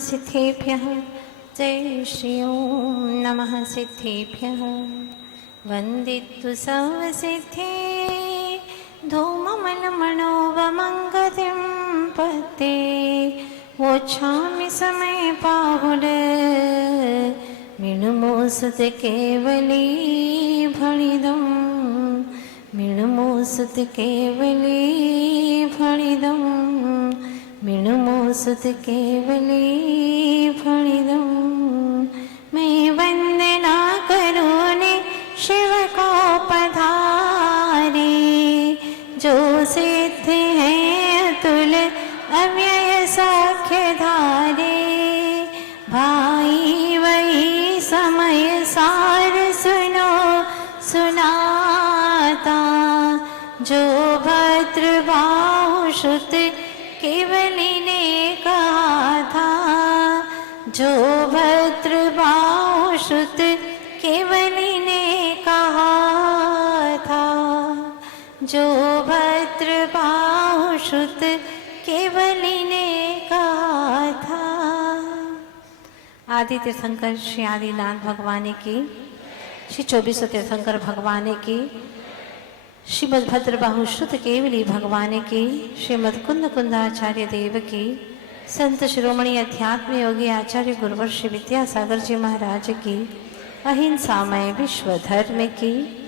सिद्धेभ्यः जय श्री ओम नमः सिद्धेभ्यः वन्दितु सर्वसिद्धे धूममलमणोवमङ्गतिं पते वोच्छामि समय पाहुड मिणुमोसुत केवली भणिदं मिणुमोसुत केवली भणिदं मिणुमोसुत केवली भणिदं मैं वंदना करूं ने शिव को पधारे जो सिद्ध है अतुल अव्यय साख्य धारे भाई वही समय सार सुनो सुनाता जो भद्रबाहु श्रुत केवली ने कहा था जो भद्रबाहु श्रुत केवली ने कहा था जो भद्रबाहु श्रुत केवली ने कहा था। आदि तीर्थंकर श्री आदिनाथ भगवान की, श्री 24 तीर्थंकर भगवान की, श्रीमद् भद्रबाहु श्रुत केवली भगवान की, श्रीमद् कुंद कुंदाचार्य देव की, संत शिरोमणि अध्यात्म योगी आचार्य गुरुवर श्री विद्यासागर जी महाराज की, अहिंसामय विश्व धर्म की,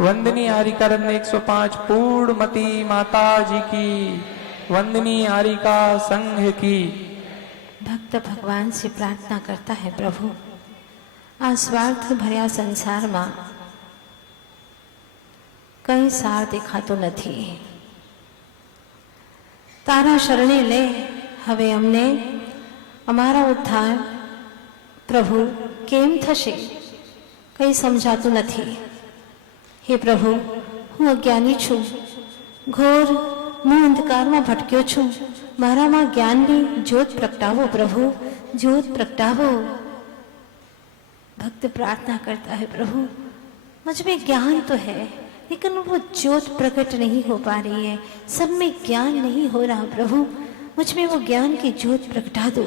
वंदनीय हरिकरण 105 पूर्णमती माता जी की, वंदनीय हरिका संघ की। भक्त भगवान से प्रार्थना करता है, प्रभु आ स्वार्थ भर्या संसार में कई सार देखातो नहीं, तारा शरणे ले हवे अमने अमारा उद्धार प्रभु केम थशे कई समझातु नहीं। हे प्रभु हूँ अज्ञानी छू, घोर मैं अंधकार में भटक्यो छू, मारा में ज्ञान नी ज्योत प्रगटावो प्रभु, ज्योत प्रगटावो। भक्त प्रार्थना करता है, प्रभु मुझ में ज्ञान तो है लेकिन वो ज्योत प्रकट नहीं हो पा रही है, सब में ज्ञान नहीं हो रहा प्रभु, मुझ में वो ज्ञान की ज्योत प्रगटा दो।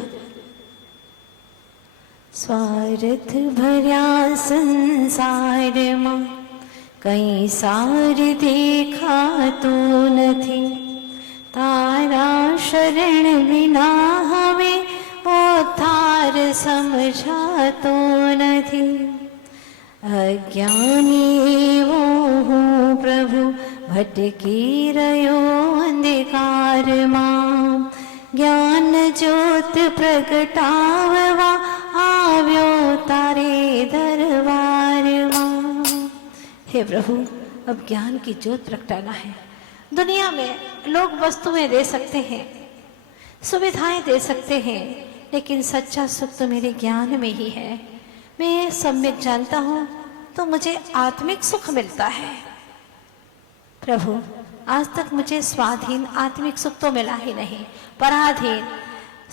स्वार्थ भर्या संसार में कई सार देखा तो नहीं, तारा शरण बिना हमें उद्धार समझा तो नहीं। अज्ञानी वो हूँ प्रभु भटकी रयो अंधकार मां, ज्ञान ज्योत प्रगटाववा आव्यो तारे दरबार मां। हे प्रभु अब ज्ञान की ज्योत प्रगटाना है। दुनिया में लोग वस्तुएं दे सकते हैं, सुविधाएं दे सकते हैं, लेकिन सच्चा सुख तो मेरे ज्ञान में ही है। मैं सम्यक जानता हूं तो मुझे आत्मिक सुख मिलता है। प्रभु आज तक मुझे स्वाधीन आत्मिक सुख तो मिला ही नहीं, पराधीन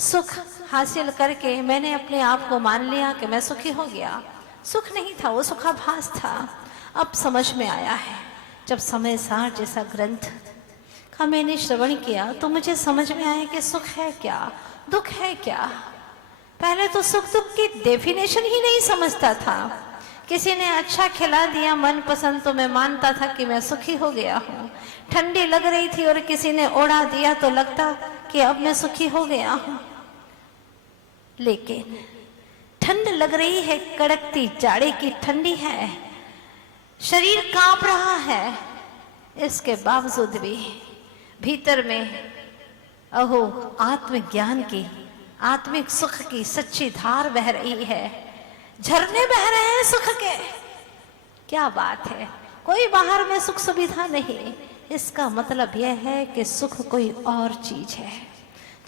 सुख हासिल करके मैंने अपने आप को मान लिया कि मैं सुखी हो गया। सुख नहीं था, वो सुखाभास था। अब समझ में आया है, जब समय सार जैसा ग्रंथ का मैंने श्रवण किया तो मुझे समझ में आया कि सुख है क्या, दुख है क्या। पहले तो सुख दुख की डेफिनेशन ही नहीं समझता था। किसी ने अच्छा खिला दिया मनपसंद तो मैं मानता था कि मैं सुखी हो गया हूँ। ठंडी लग रही थी और किसी ने ओढ़ा दिया तो लगता कि अब मैं सुखी हो गया हूँ। लेकिन ठंड लग रही है, कड़कती जाड़े की ठंडी है, शरीर कांप रहा है, इसके बावजूद भी भीतर में अहो आत्मज्ञान की, आत्मिक सुख की सच्ची धार बह रही है, झरने बह रहे हैं सुख के। क्या बात है, कोई बाहर में सुख सुविधा नहीं। इसका मतलब यह है कि सुख कोई और चीज है।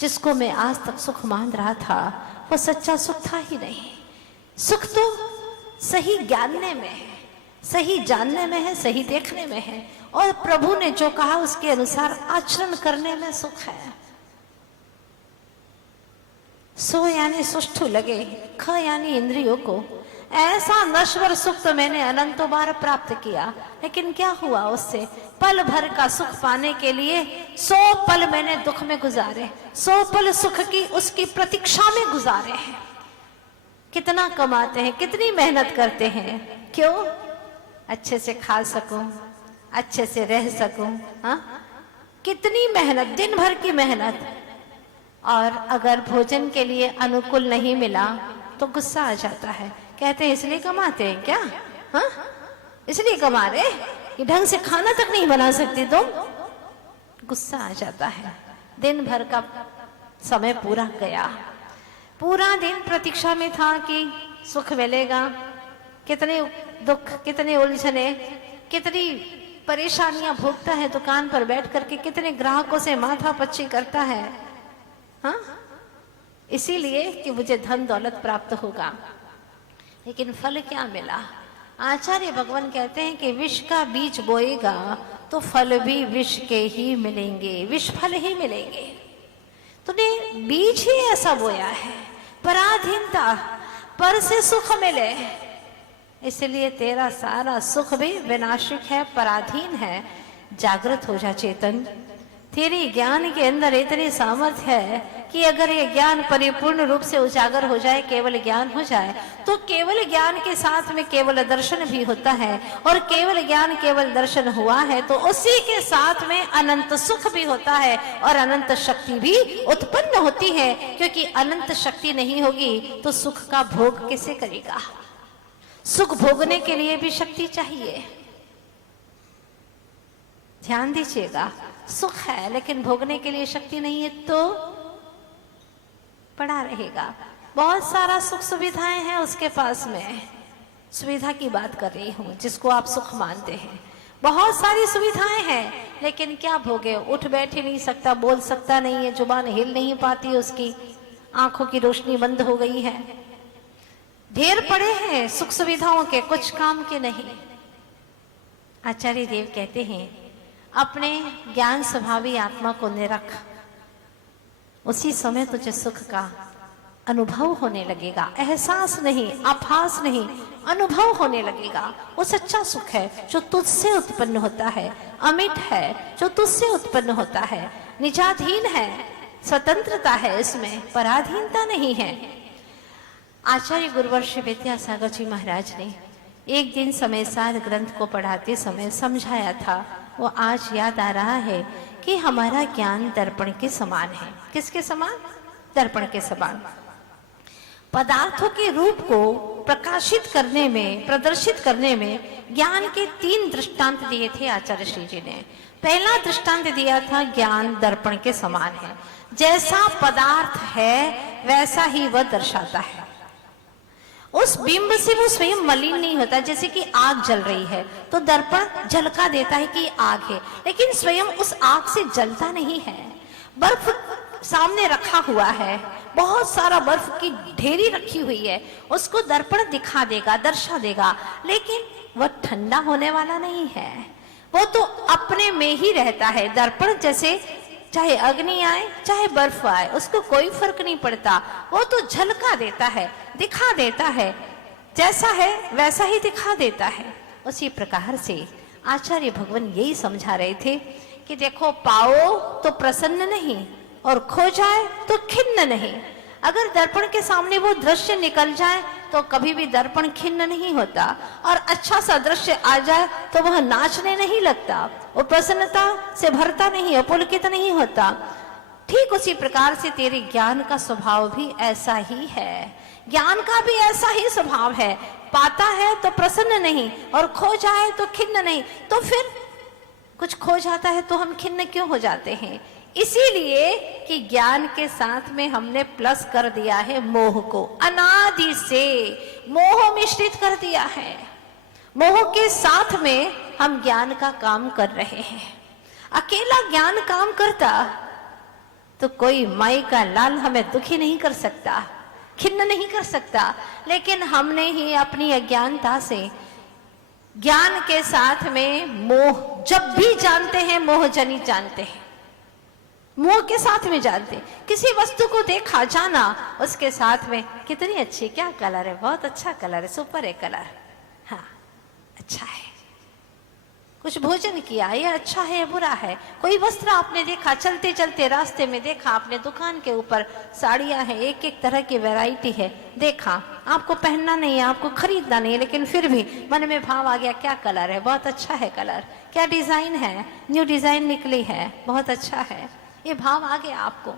जिसको मैं आज तक सुख मान रहा था वो सच्चा सुख था ही नहीं। सुख तो सही जानने में है, सही जानने में है, सही देखने में है, और प्रभु ने जो कहा उसके अनुसार आचरण करने में सुख है। सो यानी सुष्ठु लगे, ख यानी इंद्रियों को ऐसा नश्वर सुख तो मैंने अनंतों बार प्राप्त किया, लेकिन क्या हुआ उससे? पल भर का सुख पाने के लिए 100 पल मैंने दुख में गुजारे, 100 पल सुख की उसकी प्रतीक्षा में गुजारे हैं। कितना कमाते हैं, कितनी मेहनत करते हैं, क्यों? अच्छे से खा सकूं, अच्छे से रह सकूं। हाँ, कितनी मेहनत, दिन भर की मेहनत। और अगर भोजन के लिए अनुकूल नहीं मिला तो गुस्सा आ जाता है। कहते हैं इसलिए कमाते हैं क्या? हाँ, इसलिए कमा रहे कि ढंग से खाना तक नहीं बना सकती तुम? गुस्सा आ जाता है। दिन भर का समय पूरा गया, पूरा दिन प्रतीक्षा में था कि सुख मिलेगा। कितने दुख, कितने उलझने, कितनी परेशानियां भोगता है दुकान पर बैठ करके, कितने ग्राहकों से माथा पच्ची करता है। हाँ, इसीलिए कि मुझे धन दौलत प्राप्त होगा, लेकिन फल क्या मिला? आचार्य भगवान कहते हैं कि विष का बीज बोएगा तो फल भी विष के ही मिलेंगे, विष फल ही मिलेंगे। तूने बीज ही ऐसा बोया है, पराधीनता, पर से सुख मिले, इसलिए तेरा सारा सुख भी विनाशिक है, पराधीन है। जागृत हो जा चेतन। तेरे ज्ञान के अंदर इतनी सामर्थ्य है कि अगर ये ज्ञान परिपूर्ण रूप से उजागर हो जाए, केवल ज्ञान हो जाए, तो केवल ज्ञान के साथ में केवल दर्शन भी होता है। और केवल ज्ञान, केवल दर्शन हुआ है तो उसी के साथ में अनंत सुख भी होता है और अनंत शक्ति भी उत्पन्न होती है। क्योंकि अनंत शक्ति नहीं होगी तो सुख का भोग कैसे करेगा? सुख भोगने के लिए भी शक्ति चाहिए। ध्यान दीजिएगा, सुख है लेकिन भोगने के लिए शक्ति नहीं है तो पड़ा रहेगा। बहुत सारा सुख सुविधाएं हैं उसके पास में, सुविधा की बात कर रही हूं, जिसको आप सुख मानते हैं। बहुत सारी सुविधाएं हैं, लेकिन क्या भोगे? उठ बैठ ही नहीं सकता, बोल सकता नहीं है, जुबान हिल नहीं पाती उसकी, आंखों की रोशनी बंद हो गई है। ढेर पड़े हैं सुख सुविधाओं के, कुछ काम के नहीं। आचार्य देव कहते हैं अपने ज्ञान स्वभावी आत्मा को निरख, उसी समय तुझे सुख का अनुभव होने लगेगा। एहसास नहीं, आभास नहीं, अनुभव होने लगेगा। वो सच्चा सुख है जो तुझसे उत्पन्न होता है, अमिट है जो तुझसे उत्पन्न होता है, निजाधीन है, स्वतंत्रता है इसमें, पराधीनता नहीं है। आचार्य गुरुवर्ष विद्यासागर जी महाराज ने एक दिन समय सार ग्रंथ को पढ़ाते समय समझाया था, वो आज याद आ रहा है कि हमारा ज्ञान दर्पण के समान है। किसके समान? दर्पण के समान। पदार्थों के रूप को प्रकाशित करने में, प्रदर्शित करने में ज्ञान के 3 दृष्टांत दिए थे आचार्य श्री जी ने। पहला दृष्टांत दिया था ज्ञान दर्पण के समान है, जैसा पदार्थ है वैसा ही वह दर्शाता है। उस बिंब से वो स्वयं मलिन नहीं होता। जैसे कि आग जल रही है तो दर्पण झलका देता है कि आग है, लेकिन स्वयं उस आग से जलता नहीं है। बर्फ सामने रखा हुआ है, बहुत सारा बर्फ की ढेरी रखी हुई है, उसको दर्पण दिखा देगा, दर्शा देगा, लेकिन वह ठंडा होने वाला नहीं है। वो तो अपने में ही रहता है। दर्पण जैसे चाहे अग्नि आए चाहे बर्फ आए, उसको कोई फर्क नहीं पड़ता, वो तो झलका देता है, दिखा देता है, जैसा है वैसा ही दिखा देता है। उसी प्रकार से आचार्य भगवान यही समझा रहे थे कि देखो, पाओ तो प्रसन्न नहीं और खो जाए तो खिन्न नहीं। अगर दर्पण के सामने वो दृश्य निकल जाए तो कभी भी दर्पण खिन्न नहीं होता, और अच्छा सा दृश्य आ जाए तो वह नाचने नहीं लगता, वो प्रसन्नता से भरता नहीं, अपुलकित नहीं होता। ठीक उसी प्रकार से तेरे ज्ञान का स्वभाव भी ऐसा ही है। ज्ञान का भी ऐसा ही स्वभाव है, पाता है तो प्रसन्न नहीं और खो जाए तो खिन्न नहीं। तो फिर कुछ खो जाता है तो हम खिन्न क्यों हो जाते हैं? इसीलिए कि ज्ञान के साथ में हमने प्लस कर दिया है मोह को, अनादि से मोह मिश्रित कर दिया है। मोह के साथ में हम ज्ञान का काम कर रहे हैं। अकेला ज्ञान काम करता तो कोई माई का लाल हमें दुखी नहीं कर सकता, खिन्न नहीं कर सकता, लेकिन हमने ही अपनी अज्ञानता से ज्ञान के साथ में मोह, जब भी जानते हैं मोह जनित जानते हैं। मुंह के साथ में जानते, किसी वस्तु को देखा जाना, उसके साथ में कितनी अच्छी, क्या कलर है, बहुत अच्छा कलर है, सुपर है कलर, हाँ अच्छा है। कुछ भोजन किया, ये अच्छा है बुरा है। कोई वस्त्र आपने देखा, चलते चलते रास्ते में देखा आपने, दुकान के ऊपर साड़ियां हैं, एक एक तरह की वैरायटी है, देखा, आपको पहनना नहीं है, आपको खरीदना नहीं है, लेकिन फिर भी मन में भाव आ गया, क्या कलर है, बहुत अच्छा है कलर, क्या डिजाइन है, न्यू डिजाइन निकली है, बहुत अच्छा है, ये भाव आ गया आपको।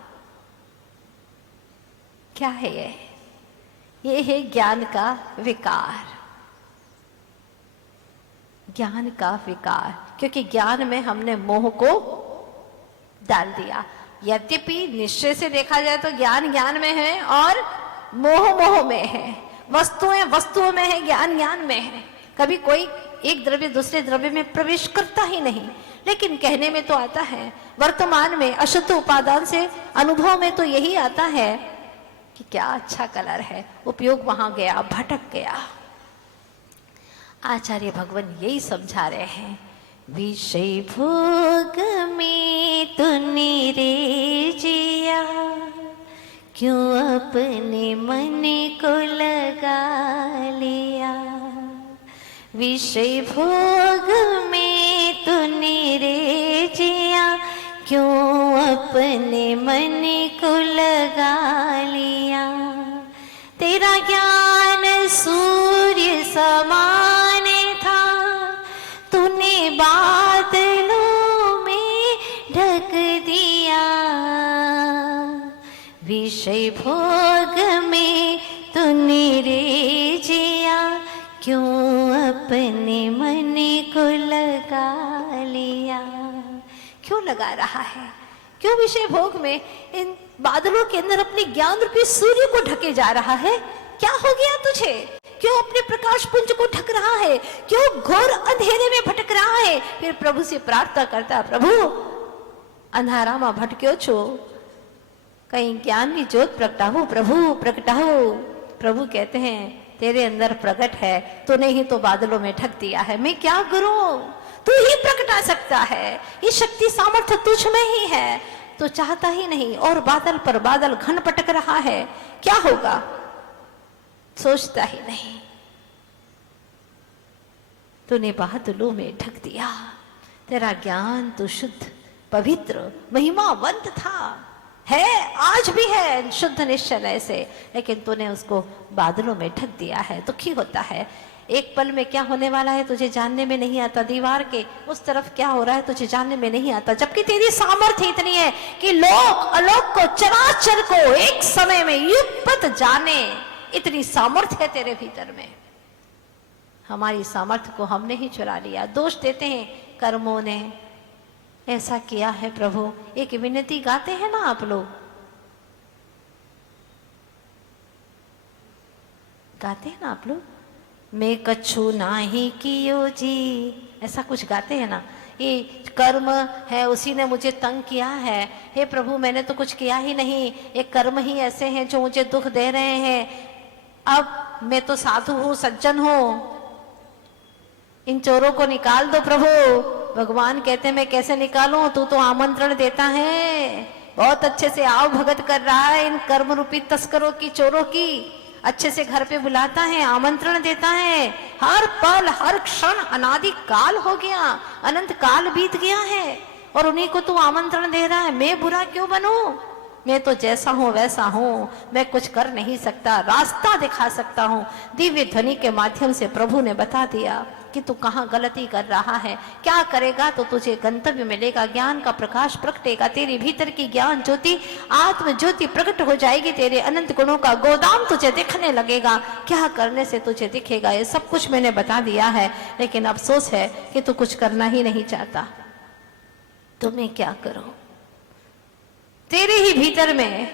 क्या है ये है ज्ञान का विकार, ज्ञान का विकार, क्योंकि ज्ञान में हमने मोह को डाल दिया। यद्यपि निश्चय से देखा जाए तो ज्ञान ज्ञान में है और मोह मोह में है, वस्तुएं वस्तुओं में है, ज्ञान ज्ञान में है। कभी कोई एक द्रव्य दूसरे द्रव्य में प्रवेश करता ही नहीं, लेकिन कहने में तो आता है। वर्तमान में अशुद्ध उपादान से अनुभव में तो यही आता है कि क्या अच्छा कलर है, उपयोग वहां गया, भटक गया। आचार्य भगवान यही समझा रहे हैं, विषय भोग में तूने रे जिया, क्यों अपने मन को लगा लिया। विषय भोग में तूने रे जिया, क्यों अपने मन को लगा लिया। तेरा ज्ञान सूर्य समान था, तूने बादलों में ढक दिया। विषय भोग में तूने रे जिया, क्यों अपने मन को लगा लिया। क्यों लगा रहा है, क्यों विषय भोग में इन बादलों के अंदर अपने ज्ञान रूपी सूर्य को ढके जा रहा है। क्या हो गया तुझे, क्यों अपने प्रकाश पुंज को ढक रहा है, क्यों घोर अंधेरे में भटक रहा है। फिर प्रभु से प्रार्थना करता, प्रभु अंधारा में भटक्यो छो, कहीं ज्ञान की ज्योत प्रगटाओ, प्रभु प्रगटाओ। प्रभु कहते हैं तेरे अंदर प्रकट है, तूने ही तो बादलों में ढक दिया है, मैं क्या करूं, तू ही प्रकटा सकता है। ये शक्ति सामर्थ्य तुझ में ही है, तो चाहता ही नहीं, और बादल पर बादल घन पटक रहा है, क्या होगा सोचता ही नहीं। तूने बादलों में ढक दिया, तेरा ज्ञान तो शुद्ध पवित्र महिमावंत था, है आज भी है शुद्ध निश्चय से, लेकिन तूने उसको बादलों में ढक दिया है। दुखी होता है, एक पल में क्या होने वाला है तुझे जानने में नहीं आता, दीवार के उस तरफ क्या हो रहा है तुझे जानने में नहीं आता, जबकि तेरी सामर्थ्य इतनी है कि लोक अलोक को चराचर को एक समय में युगपत जाने, इतनी सामर्थ्य है तेरे भीतर में। हमारी सामर्थ्य को हमने ही चुरा लिया। दोष देते हैं कर्मों ने ऐसा किया है। प्रभु एक विनती गाते हैं ना आप लोग, गाते हैं ना आप लोग, मैं कछु नाही कियो जी, ऐसा कुछ गाते हैं ना। ये कर्म है, उसी ने मुझे तंग किया है, हे प्रभु मैंने तो कुछ किया ही नहीं, ये कर्म ही ऐसे हैं जो मुझे दुख दे रहे हैं। अब मैं तो साधु हूँ, सज्जन हूँ, इन चोरों को निकाल दो प्रभु। भगवान कहते हैं मैं कैसे निकालूं, तू तो आमंत्रण देता है, बहुत अच्छे से आओ भगत कर रहा है, इन कर्म रूपी तस्करों की, चोरों की अच्छे से घर पे बुलाता है, आमंत्रण देता है। हर पल हर क्षण अनादि काल हो गया, अनंत काल बीत गया है, और उन्हीं को तू आमंत्रण दे रहा है। मैं बुरा क्यों बनूं, मैं तो जैसा हूं वैसा हूं, मैं कुछ कर नहीं सकता, रास्ता दिखा सकता हूं। दिव्य ध्वनि के माध्यम से प्रभु ने बता दिया कि तू कहाँ गलती कर रहा है, क्या करेगा तो तुझे गंतव्य मिलेगा, ज्ञान का प्रकाश प्रकटेगा, तेरे भीतर की ज्ञान ज्योति आत्म ज्योति प्रकट हो जाएगी, तेरे अनंत गुणों का गोदाम तुझे दिखने लगेगा। क्या करने से तुझे दिखेगा, ये सब कुछ मैंने बता दिया है, लेकिन अफसोस है कि तू कुछ करना ही नहीं चाहता। तो मैं क्या करूं, तेरे ही भीतर में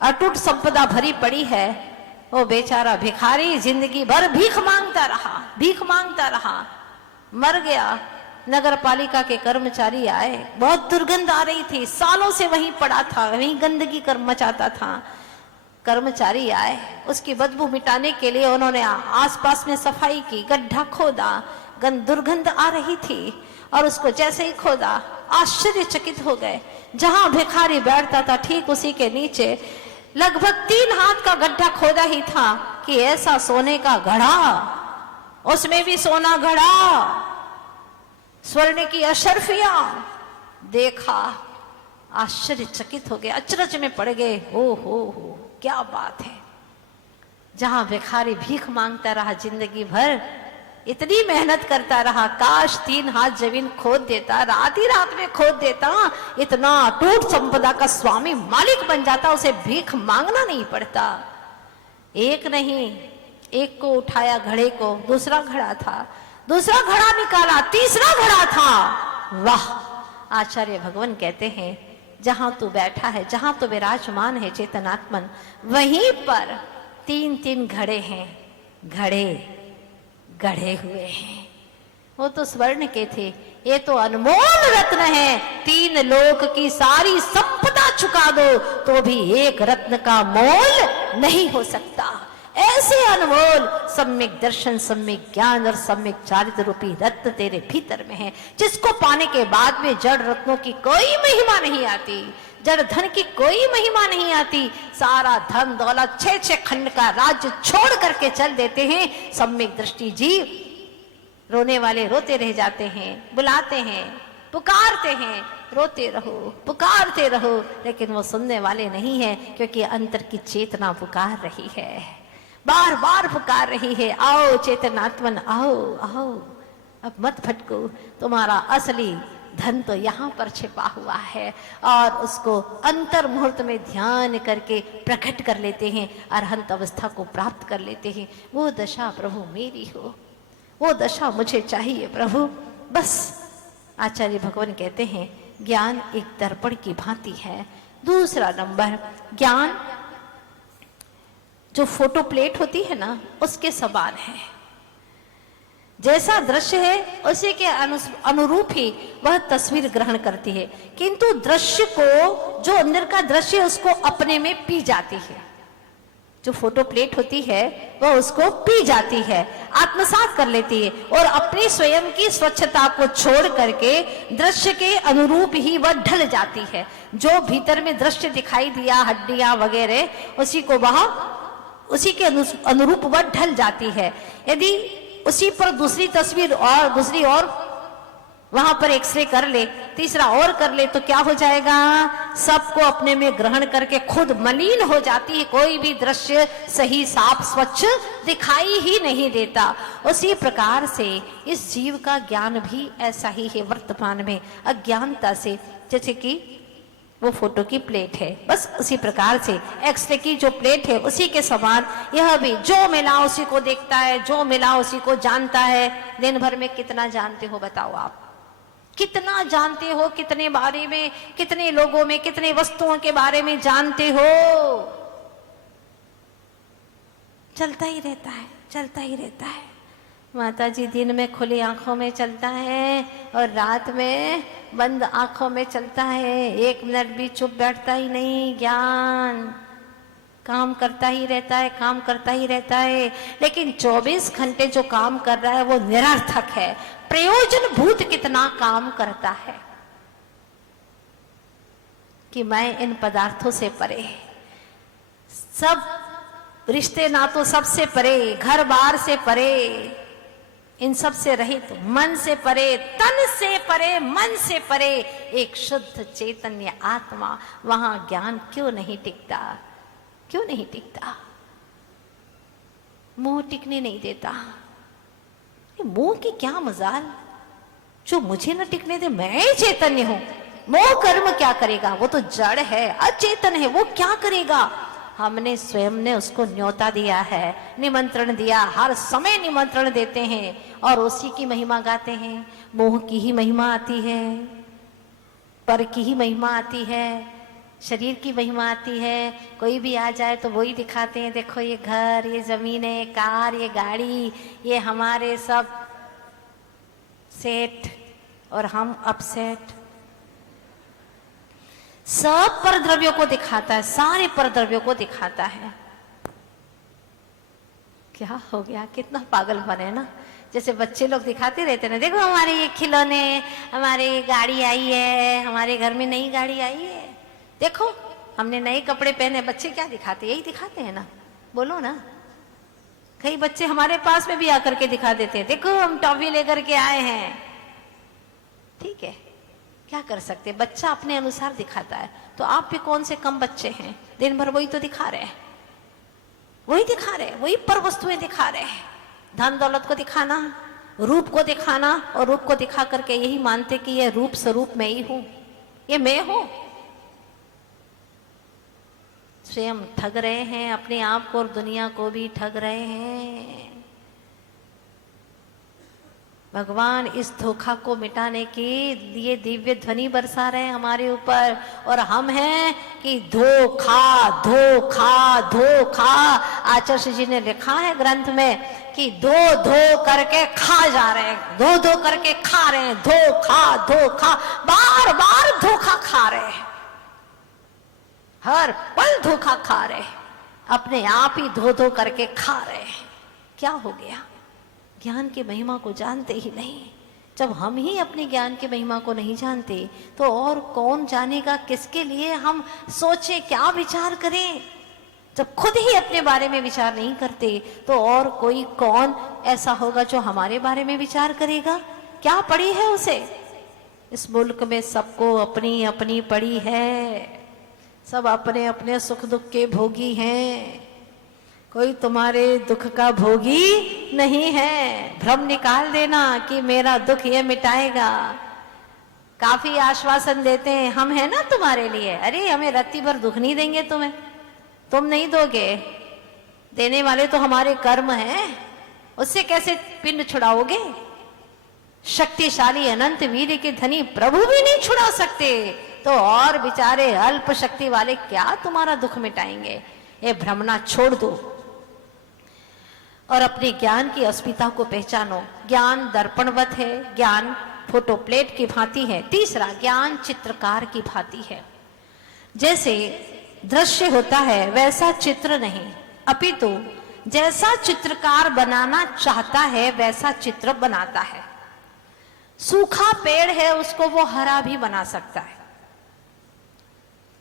अटूट संपदा भरी पड़ी है। वो बेचारा भिखारी जिंदगी भर भीख मांगता रहा, भीख मांगता रहा, मर गया। नगर पालिका के कर्मचारी आए, बहुत दुर्गंध आ रही थी, सालों से वहीं पड़ा था, वहीं गंदगी कर मचाता था। कर्मचारी आए, उसकी बदबू मिटाने के लिए उन्होंने आसपास में सफाई की, गड्ढा खोदा, दुर्गंध आ रही थी, और उसको जैसे ही खोदा आश्चर्यचकित हो गए। जहां भिखारी बैठता था ठीक उसी के नीचे लगभग 3 हाथ का गड्ढा खोदा ही था कि ऐसा सोने का घड़ा, उसमें भी सोना घड़ा, स्वर्ण की अशर्फियां देखा, आश्चर्यचकित हो गए, अचरज में पड़ गए। हो क्या बात है। जहां भिखारी भीख मांगता रहा जिंदगी भर, इतनी मेहनत करता रहा, काश 3 हाथ जमीन खोद देता, रात ही रात में खोद देता, इतना अटूट संपदा का स्वामी मालिक बन जाता, उसे भीख मांगना नहीं पड़ता। एक नहीं, एक को उठाया घड़े को, दूसरा घड़ा था, दूसरा घड़ा निकाला, तीसरा घड़ा था। वाह! आचार्य भगवान कहते हैं जहां तू बैठा है, जहां तू विराजमान है चेतनात्मन, वहीं पर 3-3 घड़े हैं, घड़े गढ़े हुए हैं। वो तो स्वर्ण के थे, ये तो अनमोल रत्न है। 3 लोक की सारी संपदा चुका दो तो भी एक रत्न का मोल नहीं हो सकता। ऐसे अनमोल सम्यक दर्शन, सम्यक ज्ञान और सम्यक चारित्र रूपी रत्न तेरे भीतर में है, जिसको पाने के बाद में जड़ रत्नों की कोई महिमा नहीं आती, जड़ धन की कोई महिमा नहीं आती। सारा धन दौलत 6-6 खंड का राज्य छोड़ करके चल देते हैं। सम्यक दृष्टि जीव रोने वाले रोते रह जाते हैं, बुलाते हैं, पुकारते हैं, रोते रहो, पुकारते रहो, लेकिन वो सुनने वाले नहीं है, क्योंकि अंतर की चेतना पुकार रही है, बार बार पुकार रही है, आओ चेतनात्मन आओ आओ, अब मत भटको, तुम्हारा असली धन तो यहाँ पर छिपा हुआ है। और उसको अंतर मुहूर्त में ध्यान करके प्रकट कर लेते हैं, अरहंत अवस्था को प्राप्त कर लेते हैं। वो दशा प्रभु मेरी हो, वो दशा मुझे चाहिए प्रभु, बस। आचार्य भगवान कहते हैं ज्ञान एक दर्पण की भांति है। दूसरा नंबर, ज्ञान जो फोटो प्लेट होती है ना, उसके समान है। जैसा दृश्य है उसी के अनुरूप ही वह तस्वीर ग्रहण करती है, किंतु दृश्य को, जो अंदर का दृश्य है, उसको अपने में पी जाती है। जो फोटो प्लेट होती है वह उसको पी जाती है, आत्मसात कर लेती है, और अपनी स्वयं की स्वच्छता को छोड़ करके दृश्य के अनुरूप ही वह ढल जाती है। जो भीतर में दृश्य दिखाई दिया, हड्डियां वगैरह, उसी को वह, उसी के अनुरूप वह ढल जाती है। यदि उसी पर दूसरी तस्वीर और दूसरी और वहां पर एक्सरे कर ले, तीसरा और कर ले, तो क्या हो जाएगा? सबको अपने में ग्रहण करके खुद मलिन हो जाती है, कोई भी दृश्य सही साफ स्वच्छ दिखाई ही नहीं देता। उसी प्रकार से इस जीव का ज्ञान भी ऐसा ही है वर्तमान में, अज्ञानता से, जैसे कि वो फोटो की प्लेट है, बस उसी प्रकार से एक्सरे की जो प्लेट है उसी के समान यह भी, जो मिला उसी को देखता है, जो मिला उसी को जानता है। दिन भर में कितना जानते हो बताओ आप? कितना जानते हो? कितने बारे में, कितने लोगों में, कितने वस्तुओं के बारे में जानते हो? चलता ही रहता है, चलता ही रहता है। माता जी दिन में खुली आंखों में चलता है और रात में बंद आंखों में चलता है, 1 मिनट भी चुप बैठता ही नहीं। ज्ञान काम करता ही रहता है, काम करता ही रहता है, लेकिन 24 घंटे जो काम कर रहा है वो निरर्थक है। प्रयोजन भूत कितना काम करता है कि मैं इन पदार्थों से परे, सब रिश्ते नातों सबसे परे, घर बार से परे, इन सब से रहित, मन से परे, तन से परे, मन से परे एक शुद्ध चैतन्य आत्मा, वहां ज्ञान क्यों नहीं टिकता? क्यों नहीं टिकता? मोह टिकने नहीं देता। मोह की क्या मजाल, जो मुझे न टिकने दे, मैं चैतन्य हूं। मोह कर्म क्या करेगा? वो तो जड़ है, अचेतन है, वो क्या करेगा? हमने स्वयं ने उसको न्योता दिया है, निमंत्रण दिया, हर समय निमंत्रण देते हैं और उसी की महिमा गाते हैं। मोह की ही महिमा आती है, पर की ही महिमा आती है, शरीर की महिमा आती है। कोई भी आ जाए तो वही दिखाते हैं, देखो ये घर, ये जमीन है, कार, ये गाड़ी, ये हमारे सब सेठ और हम अपसेट। सब परद्रव्यों को दिखाता है, सारे परद्रव्यों को दिखाता है। क्या हो गया? कितना पागलपन है ना। जैसे बच्चे लोग दिखाते रहते ना, देखो हमारे ये खिलौने, हमारे ये गाड़ी आई है, हमारे घर में नई गाड़ी आई है, देखो हमने नए कपड़े पहने। बच्चे क्या दिखाते, यही दिखाते हैं ना, बोलो ना। कई बच्चे हमारे पास में भी आकर के दिखा देते हैं, देखो हम टॉफी लेकर के आए हैं। ठीक है, क्या कर सकते, बच्चा अपने अनुसार दिखाता है। तो आप भी कौन से कम बच्चे हैं, दिन भर वही तो दिखा रहे हैं, वही दिखा रहे, वही पर वस्तुएं दिखा रहे हैं। धन दौलत को दिखाना, रूप को दिखाना, और रूप को दिखा करके यही मानते कि ये रूप स्वरूप मैं ही हूं, ये मैं हूं। स्वयं ठग रहे हैं अपने आप को और दुनिया को भी ठग रहे हैं। भगवान इस धोखा को मिटाने के लिए दिव्य ध्वनि बरसा रहे हैं हमारे ऊपर, और हम हैं कि धोखा धोखा धोखा। आचार्य जी ने लिखा है ग्रंथ में कि धो धो करके खा जा रहे हैं, धो धो करके खा रहे हैं, धोखा धोखा, बार बार धोखा खा रहे हैं, हर पल धोखा खा रहे हैं, अपने आप ही धो धो करके खा रहे हैं। क्या हो गया, ज्ञान की महिमा को जानते ही नहीं। जब हम ही अपने ज्ञान की महिमा को नहीं जानते तो और कौन जानेगा, किसके लिए हम सोचे, क्या विचार करें। जब खुद ही अपने बारे में विचार नहीं करते तो और कोई कौन ऐसा होगा जो हमारे बारे में विचार करेगा। क्या पड़ी है उसे, इस मुल्क में सबको अपनी अपनी पड़ी है, सब अपने अपने सुख दुख के भोगी हैं, कोई तुम्हारे दुख का भोगी नहीं है। भ्रम निकाल देना कि मेरा दुख ये मिटाएगा। काफी आश्वासन देते हैं, हम हैं ना तुम्हारे लिए, अरे हमें रत्ती भर दुख नहीं देंगे तुम्हें, तुम नहीं दोगे, देने वाले तो हमारे कर्म हैं, उससे कैसे पिंड छुड़ाओगे। शक्तिशाली अनंत वीर के धनी प्रभु भी नहीं छुड़ा सकते, तो और बेचारे अल्प शक्ति वाले क्या तुम्हारा दुख मिटाएंगे। ये भ्रमना छोड़ दो और अपने ज्ञान की अस्मिता को पहचानो। ज्ञान दर्पणवत है, ज्ञान फोटो प्लेट की भांति है। तीसरा, ज्ञान चित्रकार की भांति है। जैसे दृश्य होता है वैसा चित्र नहीं, अपितु जैसा चित्रकार बनाना चाहता है वैसा चित्र बनाता है। सूखा पेड़ है, उसको वो हरा भी बना सकता है।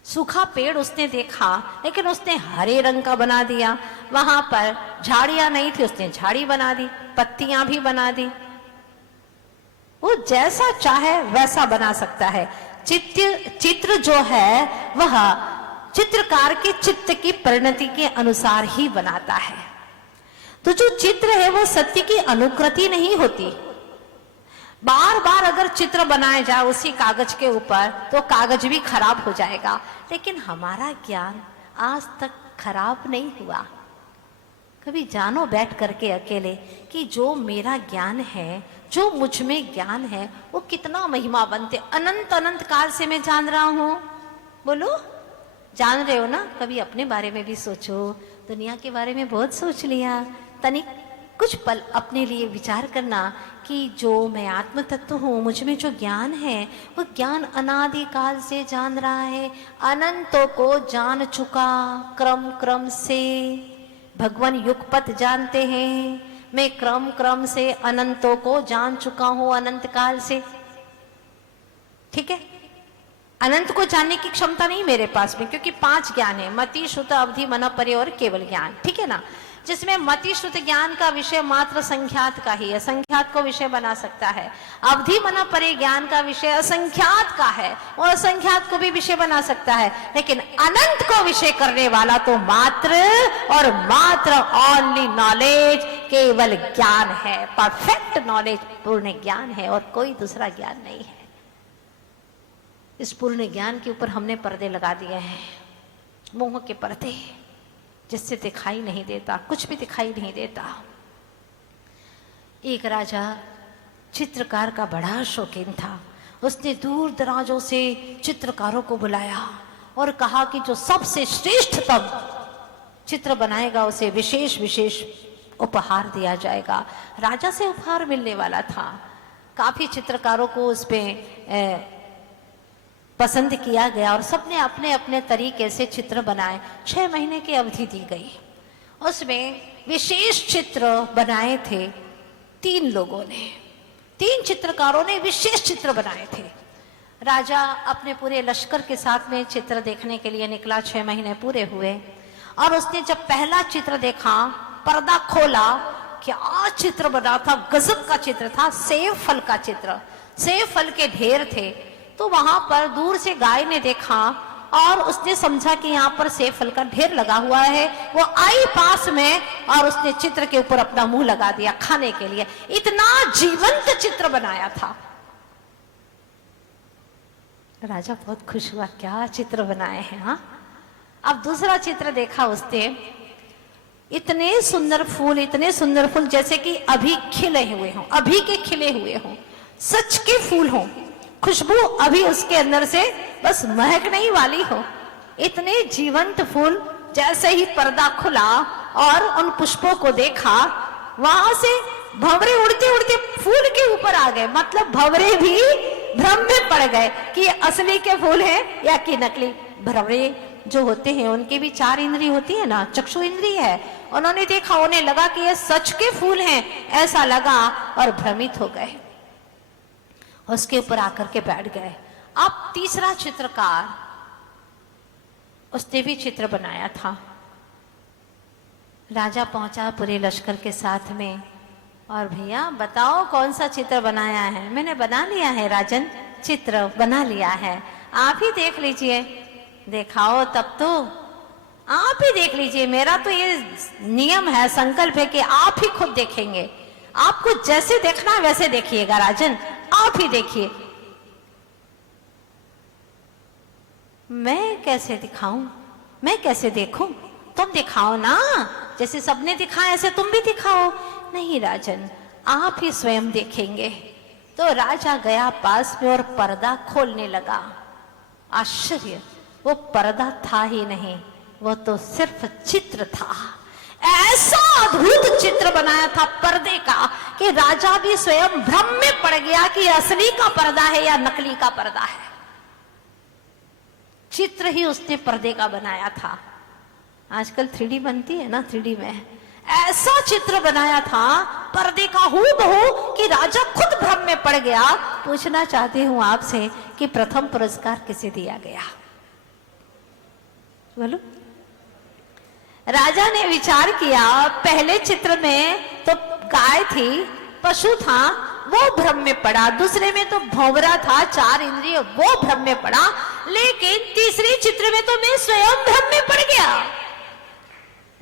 सूखा पेड़ उसने देखा लेकिन उसने हरे रंग का बना दिया, वहां पर झाड़ियां नहीं थी उसने झाड़ी बना दी, पत्तियां भी बना दी। वो जैसा चाहे वैसा बना सकता है। चित्र जो है वह चित्रकार के चित्त की परिणति के अनुसार ही बनाता है। तो जो चित्र है वो सत्य की अनुकृति नहीं होती। बार बार अगर चित्र बनाए जाए उसी कागज के ऊपर तो कागज भी खराब हो जाएगा, लेकिन हमारा ज्ञान आज तक खराब नहीं हुआ। कभी जानो बैठ करके अकेले कि जो मेरा ज्ञान है, जो मुझ में ज्ञान है, वो कितना महिमावंत है। अनंत अनंत काल से मैं जान रहा हूं, बोलो जान रहे हो ना। कभी अपने बारे में भी सोचो, दुनिया के बारे में बहुत सोच लिया, तनिक कुछ पल अपने लिए विचार करना कि जो मैं आत्म तत्व हूँ, मुझ में जो ज्ञान है वो ज्ञान अनादि काल से जान रहा है, अनंतों को जान चुका क्रम क्रम से। भगवान युगपत जानते हैं, मैं क्रम क्रम से अनंतों को जान चुका हूँ अनंत काल से। ठीक है, अनंत को जानने की क्षमता नहीं मेरे पास में, क्योंकि 5 ज्ञान है, मति श्रुत अवधि मन परे और केवल ज्ञान। ठीक है ना, जिसमें मति श्रुत ज्ञान का विषय मात्र संख्यात का ही है, संख्यात को विषय बना सकता है। अवधि मन परे ज्ञान का विषय असंख्यात का है और असंख्यात को भी विषय बना सकता है, लेकिन अनंत को विषय करने वाला तो मात्र और मात्र ओनली नॉलेज, केवल ज्ञान है, परफेक्ट नॉलेज, पूर्ण ज्ञान है और कोई दूसरा ज्ञान नहीं है। इस पूर्ण ज्ञान के ऊपर हमने पर्दे लगा दिए हैं, मोह के पर्दे, जिससे दिखाई नहीं देता, कुछ भी दिखाई नहीं देता। एक राजा चित्रकार का बड़ा शौकीन था। उसने दूर दराजों से चित्रकारों को बुलाया और कहा कि जो सबसे श्रेष्ठतम चित्र बनाएगा उसे विशेष विशेष उपहार दिया जाएगा। राजा से उपहार मिलने वाला था। काफी चित्रकारों को उसमें पसंद किया गया और सबने अपने अपने तरीके से चित्र बनाए। 6 महीने की अवधि दी गई। उसमें विशेष चित्र बनाए थे 3 लोगों ने, 3 चित्रकारों ने विशेष चित्र बनाए थे। राजा अपने पूरे लश्कर के साथ में चित्र देखने के लिए निकला। 6 महीने पूरे हुए और उसने जब पहला चित्र देखा, पर्दा खोला, क्या चित्र बना था, गजब का चित्र था। सेब फल का चित्र, सेब फल के ढेर थे। तो वहां पर दूर से गाय ने देखा और उसने समझा कि यहाँ पर सेब फल का ढेर लगा हुआ है। वो आई पास में और उसने चित्र के ऊपर अपना मुंह लगा दिया खाने के लिए। इतना जीवंत चित्र बनाया था। राजा बहुत खुश हुआ, क्या चित्र बनाए हैं। हाँ, अब दूसरा चित्र देखा उसने, इतने सुंदर फूल, इतने सुंदर फूल जैसे कि अभी खिले हुए हों, अभी के खिले हुए हों, सच के फूल हों, खुशबू अभी उसके अंदर से बस महकने ही वाली हो। इतने जीवंत फूल। जैसे ही पर्दा खुला और उन पुष्पों को देखा, वहां से भंवरे उड़ते उड़ते फूल के ऊपर आ गए। मतलब भंवरे भी भ्रम में पड़ गए कि ये असली के फूल हैं या कि नकली। भंवरे जो होते हैं उनके भी 4 इंद्रिय होती है ना, चक्षु इंद्रिय है। उन्होंने देखा, उन्हें लगा कि ये सच के फूल हैं, ऐसा लगा और भ्रमित हो गए, उसके ऊपर आकर के बैठ गए। अब तीसरा चित्रकार, उसने भी चित्र बनाया था। राजा पहुंचा पूरे लश्कर के साथ में और भैया बताओ कौन सा चित्र बनाया है। मैंने बना लिया है राजन, चित्र बना लिया है, आप ही देख लीजिए। दिखाओ तब तो, आप ही देख लीजिए। मेरा तो ये नियम है, संकल्प है कि आप ही खुद देखेंगे। आपको जैसे देखना है वैसे देखिएगा राजन, आप ही देखिए। मैं कैसे दिखाऊं, मैं कैसे देखूं? तुम दिखाओ ना, जैसे सबने दिखाया ऐसे तुम भी दिखाओ। नहीं राजन, आप ही स्वयं देखेंगे। तो राजा गया पास में और पर्दा खोलने लगा। आश्चर्य, वो पर्दा था ही नहीं, वो तो सिर्फ चित्र था। ऐसा अद्भुत चित्र बनाया था पर्दे का कि राजा भी स्वयं भ्रम में पड़ गया कि असली का पर्दा है या नकली का पर्दा है। चित्र ही उसने पर्दे का बनाया था। आजकल 3D बनती है ना, 3D में ऐसा चित्र बनाया था पर्दे का हूबहू कि राजा खुद भ्रम में पड़ गया। पूछना चाहती हूं आपसे कि प्रथम पुरस्कार किसे दिया गया? बोलो। राजा ने विचार किया, पहले चित्र में तो गाय थी, पशु था, वो भ्रम में पड़ा। दूसरे में तो भंवरा था, 4 इंद्रिय, वो भ्रम में पड़ा। लेकिन तीसरे चित्र में तो मैं स्वयं भ्रम में पड़ गया।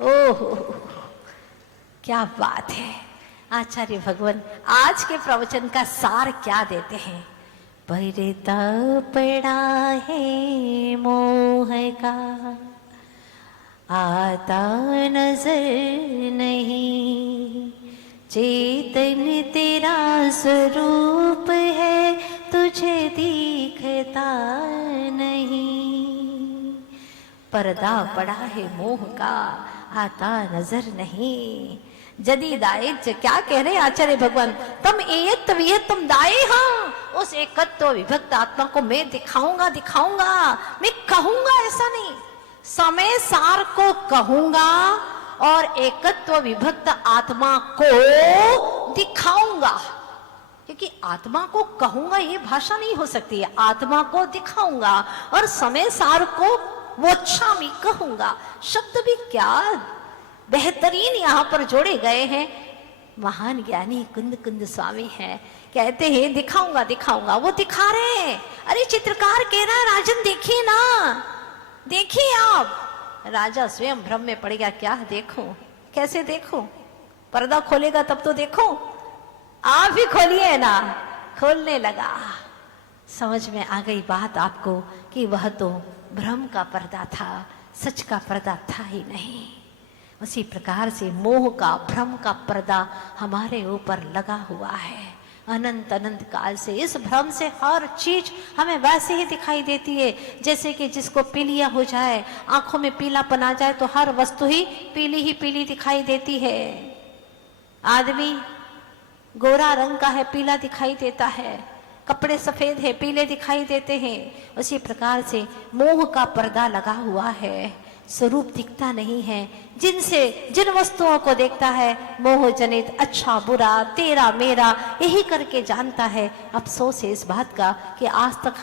ओहो, क्या बात है। आचार्य भगवान आज के प्रवचन का सार क्या देते हैं? पर्दा पड़ा है मोह का, आता नजर नहीं, चेतन तेरा स्वरूप है, तुझे दिखता नहीं। पर्दा पड़ा है मोह का, आता नजर नहीं। जदी दाए, क्या कह रहे आचार्य भगवान? तम एयत वियतम दाए। हाँ, उस एकत्व विभक्त आत्मा को मैं दिखाऊंगा, दिखाऊंगा। मैं कहूंगा ऐसा नहीं, समय सार को कहूंगा और एकत्व विभक्त आत्मा को दिखाऊंगा। क्योंकि आत्मा को कहूंगा ये भाषा नहीं हो सकती है। आत्मा को दिखाऊंगा और समय सार को वोच्छामि कहूंगा। शब्द भी क्या बेहतरीन यहाँ पर जोड़े गए हैं। महान ज्ञानी कुंद कुंद स्वामी है, कहते हैं दिखाऊंगा, दिखाऊंगा। वो दिखा रहे हैं। अरे चित्रकार कह रहा है राजन देखिए ना, देखिए आप। राजा स्वयं भ्रम में पड़ गया, क्या देखूं, कैसे देखूं? पर्दा खोलेगा तब तो देखो। आप ही खोलिए ना। खोलने लगा, समझ में आ गई बात आपको कि वह तो भ्रम का पर्दा था, सच का पर्दा था ही नहीं। उसी प्रकार से मोह का, भ्रम का पर्दा हमारे ऊपर लगा हुआ है। अनंत अनंत काल से इस भ्रम से हर चीज हमें वैसे ही दिखाई देती है जैसे कि जिसको पीलिया हो जाए, आंखों में पीलापन आ जाए तो हर वस्तु ही पीली दिखाई देती है। आदमी गोरा रंग का है, पीला दिखाई देता है। कपड़े सफेद है, पीले दिखाई देते हैं। उसी प्रकार से मोह का पर्दा लगा हुआ है। स्वरूप दिखता नहीं है। जिन वस्तुओं को देखता है मोह जनित अच्छा बुरा तेरा मेरा यही करके जानता है। अफसोस है इस बात का कि आज तक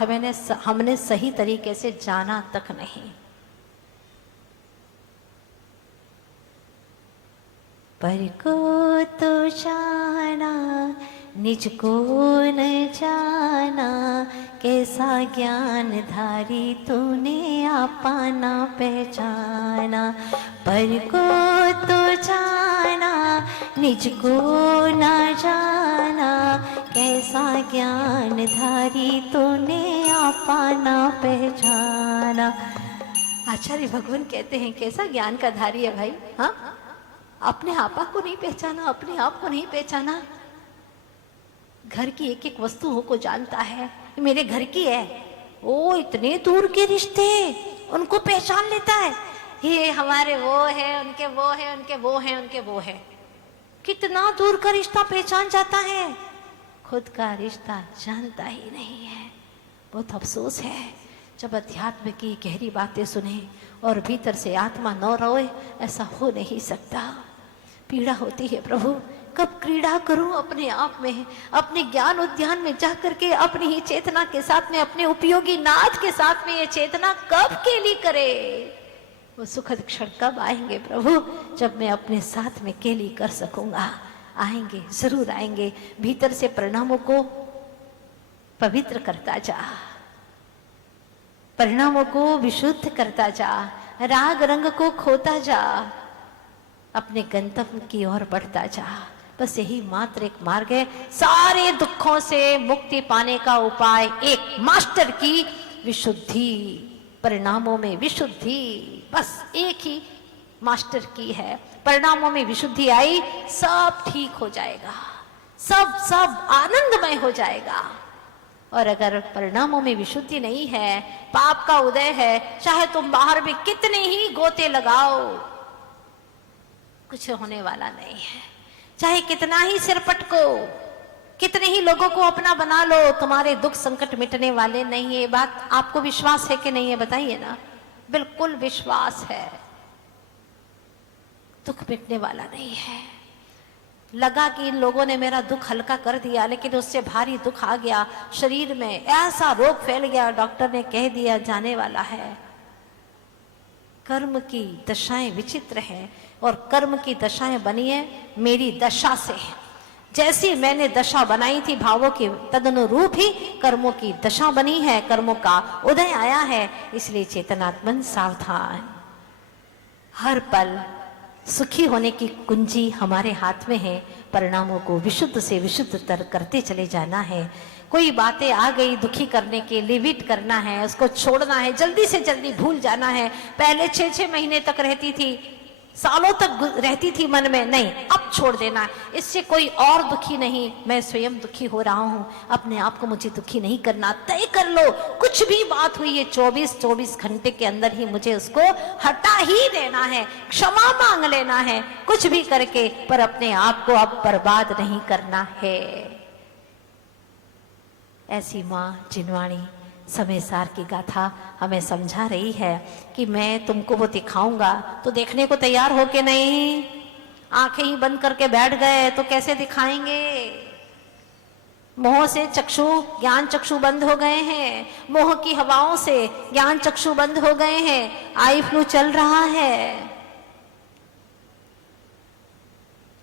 हमने सही तरीके से जाना तक नहीं। पर को तो जाना निज को न जाना, कैसा ज्ञान धारी तूने आपना पहचाना। पर को तो जाना निज को न जाना, कैसा ज्ञान धारी तूने आपना पहचाना। आचार्य भगवान कहते हैं कैसा ज्ञान का धारी है भाई। हाँ, अपने आपा को नहीं पहचाना, अपने आप को नहीं पहचाना। घर की एक एक वस्तुओं को जानता है, मेरे घर की है। ओ इतने दूर के रिश्ते उनको पहचान लेता है। ये हमारे वो है, उनके वो है, उनके वो है, उनके वो है। कितना दूर का रिश्ता पहचान जाता है, खुद का रिश्ता जानता ही नहीं है। बहुत अफसोस है जब अध्यात्म की गहरी बातें सुने और भीतर से आत्मा न रोए। ऐसा हो नहीं सकता, पीड़ा होती है। प्रभु कब क्रीड़ा करूं अपने आप में, अपने ज्ञान उद्यान में जा करके अपनी ही चेतना के साथ में, अपने उपयोगी नाथ के साथ में ये चेतना कब केली करे। वो सुखद क्षण कब आएंगे प्रभु, जब मैं अपने साथ में केली कर सकूंगा। आएंगे, जरूर आएंगे। भीतर से परिणामों को पवित्र करता जा, परिणामों को विशुद्ध करता जा, राग रंग को खोता जा, अपने गंतव्य की ओर बढ़ता जा। बस यही मात्र एक मार्ग है सारे दुखों से मुक्ति पाने का उपाय। एक मास्टर की विशुद्धि, परिणामों में विशुद्धि, बस एक ही मास्टर की है। परिणामों में विशुद्धि आई, सब ठीक हो जाएगा, सब आनंदमय हो जाएगा। और अगर परिणामों में विशुद्धि नहीं है, पाप का उदय है, चाहे तुम बाहर भी कितने ही गोते लगाओ, कुछ होने वाला नहीं है। चाहे कितना ही सिर पटको, कितने ही लोगों को अपना बना लो, तुम्हारे दुख संकट मिटने वाले नहीं है। ये बात आपको विश्वास है कि नहीं है, बताइए ना। बिल्कुल विश्वास है, दुख मिटने वाला नहीं है। लगा कि इन लोगों ने मेरा दुख हल्का कर दिया, लेकिन उससे भारी दुख आ गया शरीर में, ऐसा रोग फैल गया, डॉक्टर ने कह दिया जाने वाला है। कर्म की दशाएं विचित्र हैं और कर्म की दशाएं बनी है मेरी दशा से। जैसी मैंने दशा बनाई थी भावों की, तदनुरूप ही कर्मों की दशा बनी है, कर्मों का उदय आया है। इसलिए चेतनात्मन सावधान। हर पल सुखी होने की कुंजी हमारे हाथ में है। परिणामों को विशुद्ध से विशुद्धतर करते चले जाना है। कोई बातें आ गई दुखी करने के, लिविट करना है, उसको छोड़ना है, जल्दी से जल्दी भूल जाना है। पहले 6-6 महीने तक रहती थी, सालों तक रहती थी मन में, नहीं अब छोड़ देना है। इससे कोई और दुखी नहीं, मैं स्वयं दुखी हो रहा हूं। अपने आप को मुझे दुखी नहीं करना। तय कर लो, कुछ भी बात हुई है 24 घंटे के अंदर ही मुझे उसको हटा ही देना है, क्षमा मांग लेना है, कुछ भी करके, पर अपने आप को अब बर्बाद नहीं करना है। ऐसी माँ जिनवाणी समय सार की गाथा हमें समझा रही है कि मैं तुमको वो दिखाऊंगा, तो देखने को तैयार हो के नहीं। आंखें ही बंद करके बैठ गए तो कैसे दिखाएंगे। मोह से चक्षु, ज्ञान चक्षु बंद हो गए हैं, मोह की हवाओं से ज्ञान चक्षु बंद हो गए हैं। आई फ्लू चल रहा है,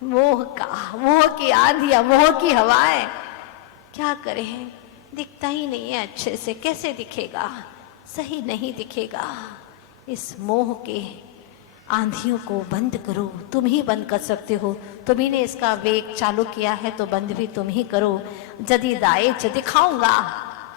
मोह की आंधियां, मोह की हवाएं, क्या करें, दिखता ही नहीं है अच्छे से। कैसे दिखेगा, सही नहीं दिखेगा। इस मोह के आंधियों को बंद करो, तुम ही बंद कर सकते हो। तुम्ही ने इसका वेग चालू किया है तो बंद भी तुम ही करो। जदि दाएज दिखाऊंगा,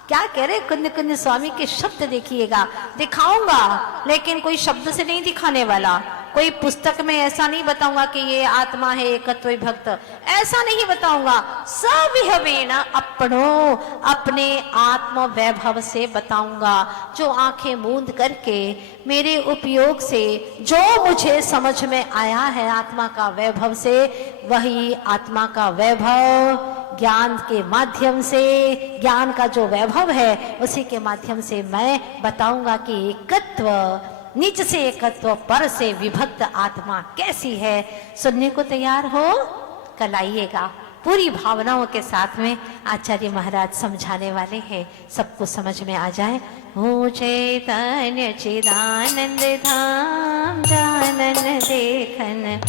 क्या कह रहे कुंद कुंद स्वामी के शब्द देखिएगा। दिखाऊंगा, लेकिन कोई शब्द से नहीं दिखाने वाला, कोई पुस्तक में ऐसा नहीं बताऊंगा कि ये आत्मा है एकत्व भक्त, ऐसा नहीं बताऊंगा। सविहवेन अपनो, अपने आत्म वैभव से बताऊंगा। जो आंखें मूंद करके मेरे उपयोग से जो मुझे समझ में आया है आत्मा का वैभव से, वही आत्मा का वैभव ज्ञान के माध्यम से, ज्ञान का जो वैभव है उसी के माध्यम से मैं बताऊंगा कि एकत्व नीच से एकत्व, पर से विभक्त आत्मा कैसी है, सुनने को तैयार हो? कल आइएगा, पूरी भावनाओं के साथ में आचार्य महाराज समझाने वाले हैं, सबको समझ में आ जाए। हो चैतन्य चिदानंद धाम, जानन देखन